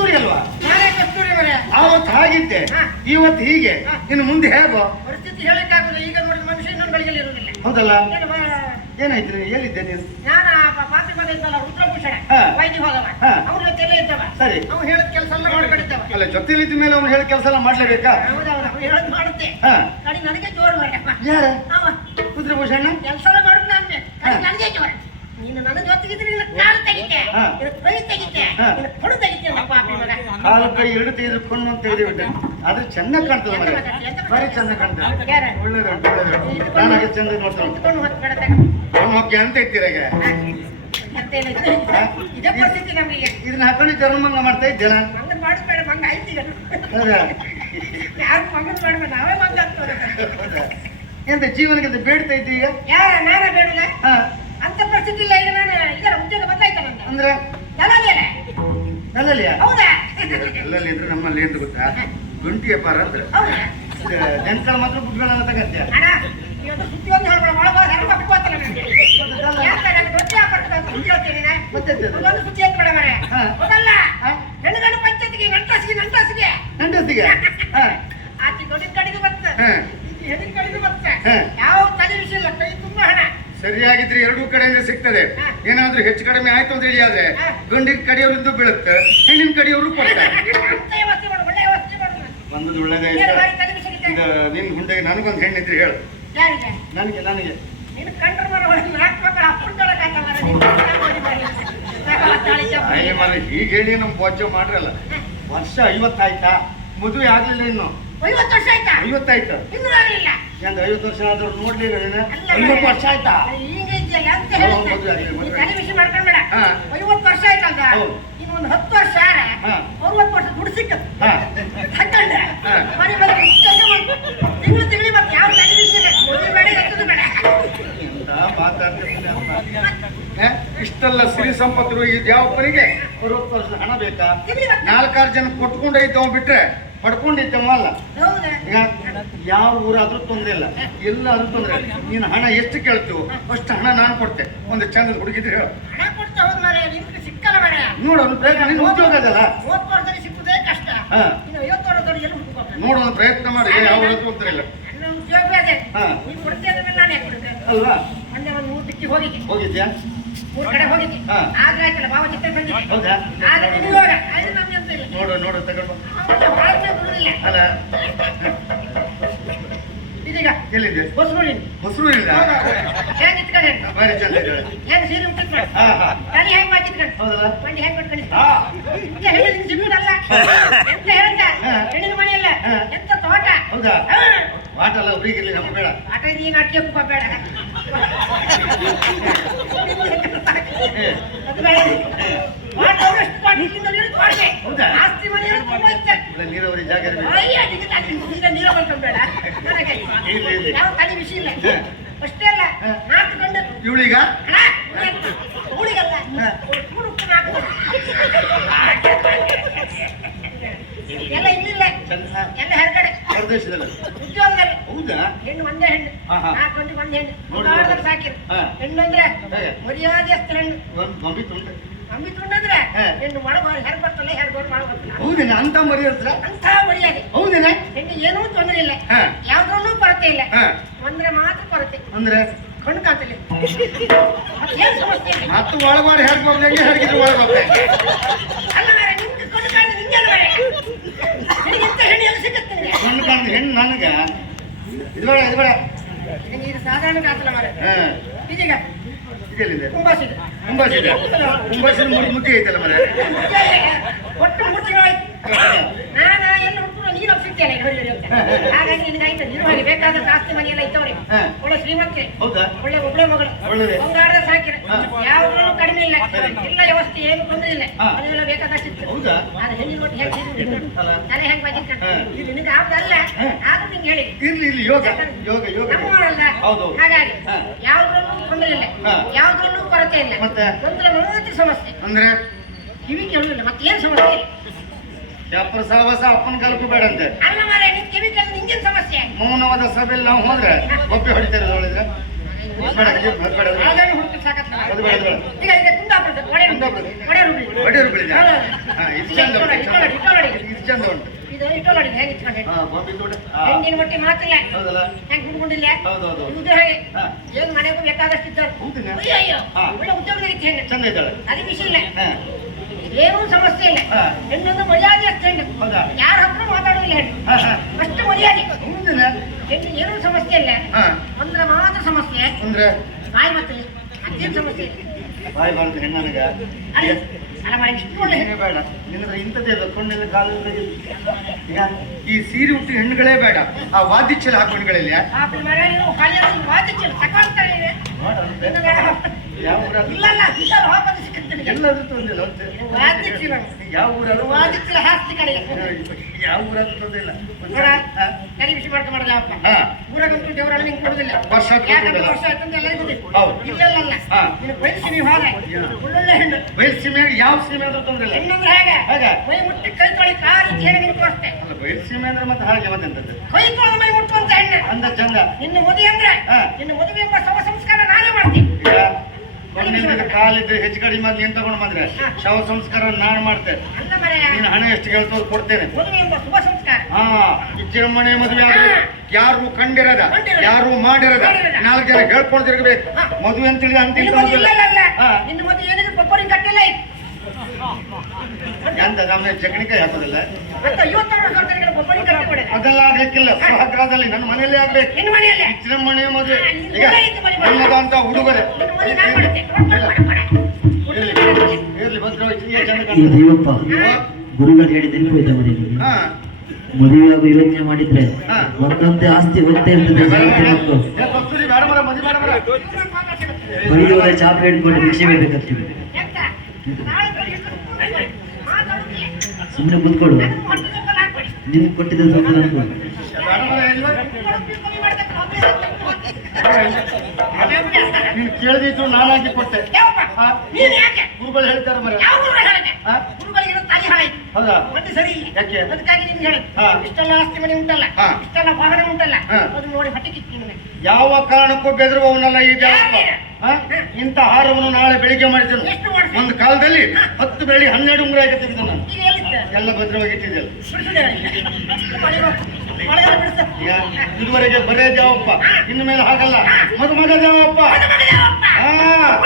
ಕಸ್ತೂರಿ ಅಲ್ವಾ? ನಾನೇ ಕಸ್ತೂರಿ ಹಾಗಿದ್ದೆ. ಇವತ್ತು ಹೀಗೆ. ಇನ್ನು ಮುಂದೆ ಹೇಗೋ? ಪರಿಸ್ಥಿತಿ ಹೇಳಿಕ್ಕಾಗುದು ಈಗ ನೋಡಿದ ಮನುಷ್ಯ ಇನ್ನೊಂದು ಗಳಿಗೆಯಲ್ಲಿ ಇರುವುದಿಲ್ಲ. ಹೌದಲ್ಲ? ಏನು ಏನಾಯ್ತು ಎಲ್ಲಿದ್ದೆ ನೀನು? ನಾನು ಮನೆ ಇದ್ದಲ್ಲ ರುದ್ರಭೂಷಣ. ವೈದ್ಯ ಹೋದವ. ಅವ್ರ ಇದ್ದವ? ಸರಿ. ಅವ್ನು ಹೇಳಿದ ಕೆಲಸ ಎಲ್ಲ ಮಾಡ್ಕೊಂಡಿದ್ದವ. ಅಲ್ಲ ಜೊತೆಲಿದ್ದ ಮೇಲೆ ಅವ್ನು ಹೇಳಿ ಕೆಲಸ ಎಲ್ಲ ಮಾಡ್ಲೇಬೇಕಾ? ಹೌದೌದು ಅವ್ನು ಹೇಳೋದು ಮಾಡುತ್ತೆ. ಹಾ. ಕಡಿ ನನಗೆ ಜೋರು ಮಾಡ್ಯಪ್ಪ ಯಾರ? ರುದ್ರಭೂಷಣ? ಕೆಲಸ ಎಲ್ಲ ಮಾಡುದು ನಾನು ಕಡಿ ಹಾ. ನನಗೆ ಜೋರು. ನೀನು ನನ್ನ ಜೊತೆಗಿದ್ರೆ ನಿನ್ನ ಕಾಲು ತೆಗಿತೆ. ಹಾ. ನಿನ್ನ ಕೈ ತೆಗಿತೆ. ಹಾ. ನಿನ್ನ ಕೊಡು ತೆಗಿತೆ ಅಲ್ಲ ಪಾಪಿ ಮಗ ಕಾಲು ಕೈ ಎರಡು ತೆಗೆದು ಕೊಂಡು ಅಂತ ತೆಗೆದಿಬಿಟ್ಟೆ ಅದು ಚೆನ್ನಾಗಿ ಕಾಣ್ತದೆ ಮನೆ. ಭಾರಿ ಚಂದ ಕಾಣ್ತದೆ? ಒಳ್ಳೇದು ಒಳ್ಳೇದು. ನಾನು ಹಾಗೆ ಚಂದ ನೋಡ್ತಾನೆ. ಅವ್ನು ಹೋಗಿ ಅಂತ ಇರ್ತೀರ ಈಗ? ಹಾ. ಮತ್ತೇನು ಇದೇ? ಪರಿಸ್ಥಿತಿ ನಮಗೆ ಇದನ್ನ ಹಾಕೊಂಡು ಚರ್ಮಂಗ ಮಾಡ್ತಾ ನಾವೇ ಮಂಗ ಅಂತ? ಎಂತ ಜೀವನಕ್ಕೆ ಬೇಡ್ತಾ ಇದ್ದೀಯ? ಈಗ ಯಾರ ನಾನೇ ಬೇಡಲ್ಲ? ಹಾ. ಅಂತ ಪರಿಸ್ಥಿತಿ ಇಲ್ಲ ಈಗ ನಾನು. ಇದರ ಉದ್ಯೋಗ ಬಂದಾಯ್ತ ಅಂದ್ರೆ? ಅಲ್ಲಲ್ಲಿಯ ಹೌದಾ? ಅಲ್ಲಲ್ಲಿ ಇದ್ರೆ ನಮ್ಮಲ್ಲಿ ಏನು ಗೊತ್ತಾ? ಗುಂಟಿ ವ್ಯಾಪಾರ ಅಂದ್ರೆ. ಹೌದಾ? ಜನಗಳ ಮಾತ್ರ ಬುಡ್ಗಳನ್ನ ತಗತ್ಯ ಅಣ್ಣ ಇವತ್ತು ಸುದ್ದಿ ಒಂದು ಹೇಳ್ಬೇಡ ಒಳಗ ಹೆರಮ ಹೋಗ್ತಲ್ಲ ನನಗೆ. ಯಾಕೆ ನನಗೆ ದೊಡ್ಡ ವ್ಯಾಪಾರದ ಸುದ್ದಿ ಹೇಳ್ತೀನಿ ನಾನು. ಮತ್ತೆ ಎಂತದು? ಒಂದೊಂದು ಸುದ್ದಿ ಎತ್ತು ಬೇಡ ಮರೆ ಹಾ. ಹೋಗಲ್ಲ. ಹಾ? ಹೆಣ್ಣು ಗಂಡು ಪಂಚಾಯತಿಗೆ ನಂಟಾಸಿಗೆ ನಂಟಾಸಿಗೆ. ನಂಟಸ್ತಿಗೆ ಹಾ. ಆಚೆ ದೊಡ್ಡ ಕಡೆಗೆ ಬರ್ತದೆ. ಹಾ. ಈಚೆ ಹೆಣ್ಣಿನ ಕಡೆಗೆ ಬರ್ತದೆ ಹಾ. ಯಾವ ತಲೆ ವಿಷಯ ಇಲ್ಲ ಕೈ ತುಂಬಾ ಹಣ ಸರಿಯಾಗಿದ್ರೆ ಎರಡೂ ಕಡೆಯಿಂದ ಸಿಗ್ತದೆ. ಏನಾದ್ರೂ ಹೆಚ್ಚು ಕಡಿಮೆ ಆಯ್ತು ಅಂತ ಹೇಳಿ ಆದ್ರೆ. ಗಂಡಿನ ಕಡೆಯವರಿದ್ದು ಬೀಳುತ್ತೆ ಹೆಣ್ಣಿನ ಕಡೆಯವರು ಕೊಡ್ತಾರೆ. ಅಂತ ವ್ಯವಸ್ಥೆ ಮಾಡು ಒಳ್ಳೆ ವ್ಯವಸ್ಥೆ ಮಾಡು. ಬಂದದ್ದು ಒಳ್ಳೇದೇ ಏನು ಆಯ್ತು ಬಾರಿ ತಲೆ ವಿಷಯ ಈಗ ನಿನ್ ಹುಂಡೆಗೆ ನನಗೊಂದು ಹೆಣ್ಣಿದ್ರೆ ಹೇಳು. ನನಗೆ ನನಗೆ. ಈಗ ಹೇಳಿ ನಮ್ ಪೋಚ ಮಾಡ್ರಲ್ಲ. ವರ್ಷ ಐವತ್ತಾಯ್ತಾ? ಮದುವೆ ಆಗ್ಲಿಲ್ಲ ಇನ್ನು. ಐವತ್ತು ವರ್ಷ ಆಯ್ತಾ? ಐವತ್ತಾಯ್ತು. ಇನ್ನೂ ಆಗಲಿಲ್ಲ. ಐವತ್ತು ವರ್ಷ ಆದ್ರೂ ನೋಡ್ಲಿಲ್ಲ ನೀನು ಐವತ್ತು ವರ್ಷ ಆಯ್ತಾ ಈಗ ಇದೆಯಲ್ಲ ಅಂತ ಹೌದು, ಮದುವೆ ತಲೆ ಮಾಡ್ಕೊಂಡ್ಬೇಡ ಹಾ. ಐವತ್ತು ವರ್ಷ ಆಯ್ತಲ್ಲ ಹೌದು. ಇನ್ನು ಒಂದು ಹತ್ತು ವರ್ಷ ಹಾ. ಅರವತ್ತು ವರ್ಷ ದುಡ್ಡು ಹಾ ಹಾ. ಮನೆ. ತಿಂಗಳು ತಿಂಗಳು ಮತ್ತೆ ಯಾವ ತಲೆ ಬಿಸಿ ಇಲ್ಲ ಮದುವೆ ಬೇಡ ಎತ್ತದು ಬೇಡ ಎಂತ ಮಾತಾಡ್ತಿರ್ತೀನಿ ಅಪ್ಪ. ಏ? ಇಷ್ಟೆಲ್ಲ ಸಿರಿ ಸಂಪತ್ತು ಯಾವ ಪರಿಗೆ ಅರವತ್ತು ವರ್ಷದ ಹಣ ಬೇಕಾ ನಾಲ್ಕಾರು ಜನ ಕೊಟ್ಕೊಂಡೈತವ ಬಿಟ್ರೆ ಪಡ್ಕೊಂಡಿದ್ದವ ಅಲ್ಲ ಹೌದಾ? ಈಗ ಯಾವ ಊರಾದ್ರೂ ತೊಂದರೆ ಇಲ್ಲ. ಎಲ್ಲಾದ್ರೂ ತೊಂದರೆ ಇಲ್ಲ. ನೀನು ಹಣ ಎಷ್ಟು ಕೇಳ್ತೀವೋ ಅಷ್ಟು ಹಣ ನಾನು ಕೊಡ್ತೆ. ಒಂದು ಚಂದ ಹುಡುಗಿದ್ರೆ ಹೇಳು. ಹಣ ಕೊಡ್ತಾ ಹೋದ್ ಮಾರೆ ನಿಮ್ಗೆ ಸಿಕ್ಕಲ್ಲ ಮಾರೆ ನೋಡು ಒಂದು ಪ್ರಯತ್ನ ನಿನ್ನ ಉದ್ಯೋಗ ಅದಲ್ಲ. ನೋಡೋದು ಪ್ರಯತ್ನ ಮಾಡಿ ಯಾವ ತೊಂದರೆ ಇಲ್ಲ. ನಾನು ಅಲ್ವಾ? ಹೋಗಿದ್ಯಾ? ನೋಡು ನೋಡು ತಗೊಂಡು ಅಲ್ಲ. ಇದೀಗ ಎಲ್ಲಿದೆ? ಬಸ್ ನೋಡಿ ಹೊಸರು ಇಲ್ಲ ಹೆಂಗ್ ಇಟ್ಕೊಂಡೆ ಬಾರಿ ಚಂದ ಇದೆ ಹೆಂಗ್ ಸೀರೆ ಉಟ್ಟಿಟ್ಕೊಂಡು ಹಾ ಹಾ. ತಲೆ ಹೆಂಗ್ ಮಾಡಿಟ್ಕೊಂಡು ಹೌದಲ್ಲ? ಬಂಡಿ ಹೆಂಗ್ ಕೊಟ್ಕೊಂಡು ಹಾ. ಹೇಳಿ ಹೆಣ್ಣಿನ ಸಿಗುದಲ್ಲ ಎಂತ ಹೇಳ್ದ. ಹೆಣ್ಣಿನ ಮನೆಯಲ್ಲ? ಎಂತ ತೋಟ? ಹೌದಾ? ಹಾ. ವಾಟಲ್ಲ ಒಬ್ರಿಗಿರ್ಲಿ ನಮ್ಗೆ ಬೇಡ. ಆಟ ಇದು ಏನು ಅಟ್ಟಿ ಕುಪ್ಪ ಬೇಡ. ಅದು ಬೇಡ. ನೀರಾವರಿ ಜಾಗ. ಅಷ್ಟೇ ಅಲ್ಲ. ನಾಲ್ಕು ಗಂಡು. ಇವಳೀಗ. ಎಲ್ಲ ಇಲ್ಲಿಲ್ಲ. ಎಲ್ಲ ಹೊರಗಡೆ. ಹೊರದೇಶದಲ್ಲಿ? ಉದ್ಯೋಗದಲ್ಲಿ. ಹೌದಾ? ಹೆಣ್ಣು ಒಂದೇ ಹೆಣ್ಣು. ನಾಲ್ಕು ಗಂಟೆ ಒಂದೇ ಹೆಣ್ಣು. ಸಾಕಿರು. ಹೆಣ್ಣು ಅಂದ್ರೆ ಮರ್ಯಾದೆ ಹೆಣ್ಣು. ಉಂಟು. ಅಮ್ಮಿ ತುಂಡಂದ್ರೆ ಹಾ. ಹೆಣ್ಣು ಬಾರಿ ಹೆರ್ ಬರ್ತಲ್ಲ ಒಳಗೆ ಬರ್ತಲ್ಲ ಹೌದೇನ? ಅಂತ ಮರಿ ಅಂತ ಮರ್ಯಾದೆ. ಹೌದೇನೆ? ಹೆಣ್ಣು ಏನೂ ತೊಂದರೆ ಇಲ್ಲ. ಯಾವ್ದ್ರಲ್ಲೂ ಕೊರತೆ ಇಲ್ಲ. ಹಾ. ಒಂದ್ರೆ ಮಾತ್ರ ಕೊರತೆ. ಅಂದ್ರೆ? ಕಣ್ಣು ಏನು ಸಮಸ್ಯೆ ಮತ್ತು ಹೆರ್ಗಿದ್ರು ಹೋಗ್ತಾರೆ ಅಲ್ಲ ಮಾರೆ ನಿಮ್ಗೆ ಕಣ್ಣು ನಿನಗೆ ಹೆಣ್ಣು ಎಲ್ಲಿ ಸಿಗುತ್ತೆ ಹೆಣ್ಣು ನನಗ. ಇದು ಬೇಡ ಇದು ಬೇಡ. ನಿನಗೆ ಇದು ಸಾಧಾರಣ ಕಾತಲ್ಲ ಮಾರೆ ಇದೀಗ ಇದೆಲ್ಲಿದೆ? ತುಂಬಾ ಸಿಗ ತುಂಬಾ ಸಿದೆ ತುಂಬಾ ಸಿದ ಮುದ್ದು ಮುದ್ದೆ ಐತಲ್ಲ ಮನೆ ಒಟ್ಟು ಮುಚ್ಚಿಗಳಾಯ್ತು ನಾನು ಎಲ್ಲ ಹುಡುಕರು ನೀನು ಸಿಗ್ತೇನೆ ಬೇಕಾದ ಆಸ್ತಿ ಮನೆ ಎಲ್ಲ ಇದ್ದವ್ರೆ ಒಳ್ಳೆ ಹೌದಾ? ಮಗಳು. ಬಂಗಾರದ ಸಾಕಿರ ಕಡಿಮೆ ಇಲ್ಲ. ಎಲ್ಲ ವ್ಯವಸ್ಥೆ ಏನು. ಅದೆಲ್ಲ ಬೇಕಾದಷ್ಟಿತ್ತು. ಹೌದಾ? ಆದ್ರೆ ಹೆಣ್ಣಿನ ಒಟ್ಟು ಹೆಂಗ್ ಸಿಗುದು? ಅಲ್ಲ. ಹೆಂಗ್ ಬಾಜಿಕೊಂಡು ಹಾ. ಇದು ನಿನಗೆ ಆಗುದಲ್ಲ ಹಾ. ಆದ್ರೂ ನಿಂಗೆ ಹೇಳಿ. ಇರ್ಲಿ ಇರ್ಲಿ ಯೋಗ ಯೋಗ ಯೋಗ. ನಮ್ಮವರಲ್ಲ. ಹಾಗಾಗಿ. ಯಾವ್ದ್ರಲ್ಲೂ ತೊಂದರೆ ಇಲ್ಲ. ಯಾವ್ದ್ರಲ್ಲೂ ಕೊರತೆ ಇಲ್ಲ. ಮತ್ತೆ? ಸಮಸ್ಯೆ. ಅಂದ್ರೆ? ಕಿವಿ ಕೇಳುದಿಲ್ಲ ಮತ್ತೇನ್ ಸಮಸ್ಯೆ ಇಲ್ಲ. ವ್ಯಾಪಾರ ಸಹವಾಸ ಅಪ್ಪನ ಕಾಲಕ್ಕೂ ಬೇಡ ಅಂತೆ ಅಲ್ಲ ಮಾರೆ ನಿನ್ ಕಿವಿ ಕೇಳಿದ್ರೆ ನಿಂಗೇನ್ ಸಮಸ್ಯೆ? ಮೌನವಾದ ಸಭೆಯಲ್ಲಿ ನಾವು ಹೋದ್ರೆ ಒಪ್ಪಿ ಹೊಡಿತಾರೆ ಹೇಳಿದ್ರೆ. ಆಗಾಗ ಹುಡುಕಿ ಸಾಕತ್ತ? ಅದು ಬೇಡ. ಈಗ ಕುಂದಾಪುರದ ಒಡೆ. ಒಡೆ ರೂಬಿ ಇದು. ಚಂದ ಉಂಟು. ಇದು ಚಂದ ಉಂಟು. ಇದು ಇಟ್ಟೋಲಡಿ ಹೇಗೆ ಇಟ್ಕೊಂಡೆ ಹಾ ಮಾತಿಲ್ಲ ಹೌದಲ್ಲ? ಹೆಂಗ್ ಹೌದು ಹೌದು ಇದು ಹೇಗೆ? ಏನು ಮನೆಗೂ ಬೇಕಾದಷ್ಟು ಇದ್ದಾರೆ? ಅಯ್ಯೋ ಒಳ್ಳೆ ಉದ್ಯೋಗದಲ್ಲಿ ಚಂದ ಇದ್ದಾಳೆ. ಅದು ವಿಷಯ ಇಲ್ಲ. ಏನೂ ಸಮಸ್ಯೆ ಇಲ್ಲ. ಹೆಣ್ಣು ಹೆಣ್ಣೊಂದು ಮರ್ಯಾದೆ ಅಷ್ಟೇ ಯಾರ ಹತ್ರ ಮಾತಾಡೋದಿಲ್ಲ ಹೆಣ್ಣು ಅಷ್ಟು ಮರ್ಯಾದೆ. ಹೆಣ್ಣು ಏನೂ ಸಮಸ್ಯೆ ಇಲ್ಲ. ಅಂದ್ರೆ ಮಾತ್ರ ಸಮಸ್ಯೆ. ಅಂದ್ರೆ? ಬಾಯಿ ಮತ್ತೆ. ಅದೇನು ಸಮಸ್ಯೆ? ಇಲ್ಲ ಬಾಯಿ ಹೆಣ್ಣನಗ ಅಲ್ಲ ಇಷ್ಟು ಬೇಡ. ನಿನ್ನತ್ರ ಇಂಥದ್ದೇ ಈಗ ಈ ಸೀರೆ ಹುಟ್ಟಿ ಹೆಣ್ಣುಗಳೇ ಬೇಡ. ಆ ವಾದಿಚ್ಚಲ ಹಾಕೋ ಹೆಣ್ಣುಗಳಿಲ್ಲ ವಾದಿಚ್ಚಲು ಯಾವ ಊರಾದ್ರು ಇಲ್ಲ ಇಲ್ಲ ವಾಪಸ್ ತೊಂದಿಲ್ಲ ಯಾವ ಊರಾದ್ರು ಹಾಸ್ತಿ ಕಡೆ ಯಾವ ಊರಾದ್ರು ತೊಂದಿಲ್ಲ. ಮಾಡ್ಕೊಂಡು ಮಾಡಿದ ಅಪ್ಪ ಊರಾಗಂತೂ ನಿಂಗೆ ಕೊಡೋದಿಲ್ಲ. ವರ್ಷ ಯಾಕಂದ್ರೆ. ವರ್ಷ ಆಯ್ತು ಅಂತ ಎಲ್ಲರಿಗೂ ಗೊತ್ತಿತ್ತು. ಹೌದು. ಇಲ್ಲಲ್ಲ ಹಾ. ನೀನು ಬಯಸಿ ನೀವು ಹಾಗೆ. ಒಳ್ಳೊಳ್ಳೆ ಹೆಣ್ಣು. ಬಯಲು ಸೀಮೆ ಯಾವ ಸೀಮೆ ಆದ್ರೂ ತೊಂದ್ರೆ ಇಲ್ಲ ಹೆಣ್ಣಂದ್ರೆ ಹಾಗೆ. ಹಾಗೆ. ಮೈ ಮುಟ್ಟಿ ಕೈ ತೊಳಿ ರೀತಿ ನಿಂತು ಅಷ್ಟೇ ಅಲ್ಲ ಬಯಲು ಸೀಮೆ ಅಂದ್ರೆ ಮತ್ತೆ ಹಾಗೆ ಮತ್ತೆಂತದ್ದು ಕೈ ತೊಳೆದ ಮೈ ಮುಟ್ಟುವಂತ ಹೆಣ್ಣು. ಅಂದ ಚಂದ. ನಿನ್ನ ಮದುವೆ ಅಂದ್ರೆ. ನಿನ್ನ ಮದುವೆ ಎಂಬ ಶವ ಸಂಸ್ಕಾರ ನಾನೇ ಮಾಡ್ತೀನಿ. ಒಂದಿನ ಕಾಲಿದ್ರೆ ಹೆಚ್ಚು ಕಡಿಮೆ ಆಗಿ ನೀನ್ ತಗೊಂಡು ಬಂದ್ರೆ ಶವ ಸಂಸ್ಕಾರ ನಾನು ಮಾಡ್ತೇನೆ. ನೀನು ಹಣ ಎಷ್ಟು ಕೇಳ್ತೋ ಕೊಡ್ತೇನೆ. ಹಾ ಇಚ್ಚಿನ ಮನೆ ಮದುವೆ ಆದ್ರೆ ಯಾರು ಕಂಡಿರದ. ಯಾರು ಮಾಡಿರದ. ನಾಲ್ಕು ಜನ ಹೇಳ್ಕೊಳ್ತಿರ್ಬೇಕು. ಹಾ. ಮದುವೆ ಅಂತ ಹೇಳಿ ಅಂತ. ಎಂತ ನಮ್ಮ ಚಕ್ಕಣಿಕಾಯಿ ಹಾಕೋದಿಲ್ಲ? ಅದೆಲ್ಲ ಆಗ್ಲಿಕ್ಕಿಲ್ಲ ಸ್ವಹಗ್ರಹದಲ್ಲಿ ನನ್ನ ಮನೆಯಲ್ಲೇ ಆಗ್ಬೇಕು. ನಿನ್ನ ಮನೆಯಲ್ಲೇ? ಇಚ್ಚಿನ ಮನೆ ಮದುವೆ. ಈಗ ಕೊಡು, ಕೊಡು. ಇರ್ಲಿ. ಈ? ಗುರುಗಳು ಹೇಳಿದ ಮದುವೆಯಾಗ ಮನೆಯಲ್ಲಿ. ಯೋಚನೆ ಮಾಡಿದ್ರೆ. ಒಂದೊಂದೇ ಆಸ್ತಿ ಹೋಗ್ತಾ ಇರ್ತದೆ ಮಕ್ಕಳು. ಬೈದವರ ಚಾಪೆ ಹಿಡ್ಕೊಂಡು ಭಿಕ್ಷೆ ಬೇಕಂತೀವಿ. ಸುಮ್ಮನೆ ಕೂತ್ಕೊಳ್ಳು ನಿನ್ ಕೊಟ್ಟಿದ್ದ ಸ್ವಲ್ಪ ನನಗೂ. ಅದೇ. ನೀನು ಕೇಳಿದಿತ್ತು ಕೊಟ್ಟೆ? ಗುರುಗಳು ಹೇಳ್ತಾರೆ ಮರ. ಹೌದಾ ಮತ್ತೆ ಸರಿ. ಯಾಕೆ? ಅದಕ್ಕಾಗಿ ನಿಮ್ಗೆ. ಇಷ್ಟೆಲ್ಲ ಆಸ್ತಿ ಮನೆ ಉಂಟಲ್ಲ ಹಾ. ಇಷ್ಟೆಲ್ಲ ವಾಹನ ಉಂಟಲ್ಲ ಹಾ. ಅದನ್ನ ನೋಡಿ ಹೊಟ್ಟೆ ಕಿತ್ತು ನಿಮ್ಗೆ. ಯಾವ ಕಾರಣಕ್ಕೂ ಬೆದರುವವನಲ್ಲ ಈ? ಹಾ? ಇಂಥ ಆಹಾರವನ್ನು ನಾಳೆ ಬೆಳಿಗ್ಗೆ ಮಾಡಿದ್ದೇನೆ. ಒಂದು ಕಾಲದಲ್ಲಿ ಹತ್ತು ಬೆಳಿ ಹನ್ನೆರಡು ಉಂಗುರ ಆಗಿ ತೆಗೆದ ಎಲ್ಲ ಭದ್ರವಾಗಿ ಇಟ್ಟಿದ್ದೆಲ್ಲ ಇದುವರೆಗೆ ಬರೇ ಜಾವಪ್ಪ. ಇನ್ನು ಮೇಲೆ ಹಾಗಲ್ಲ. ಮದುಮಗ ಜಾವಪ್ಪ. ಹಾ.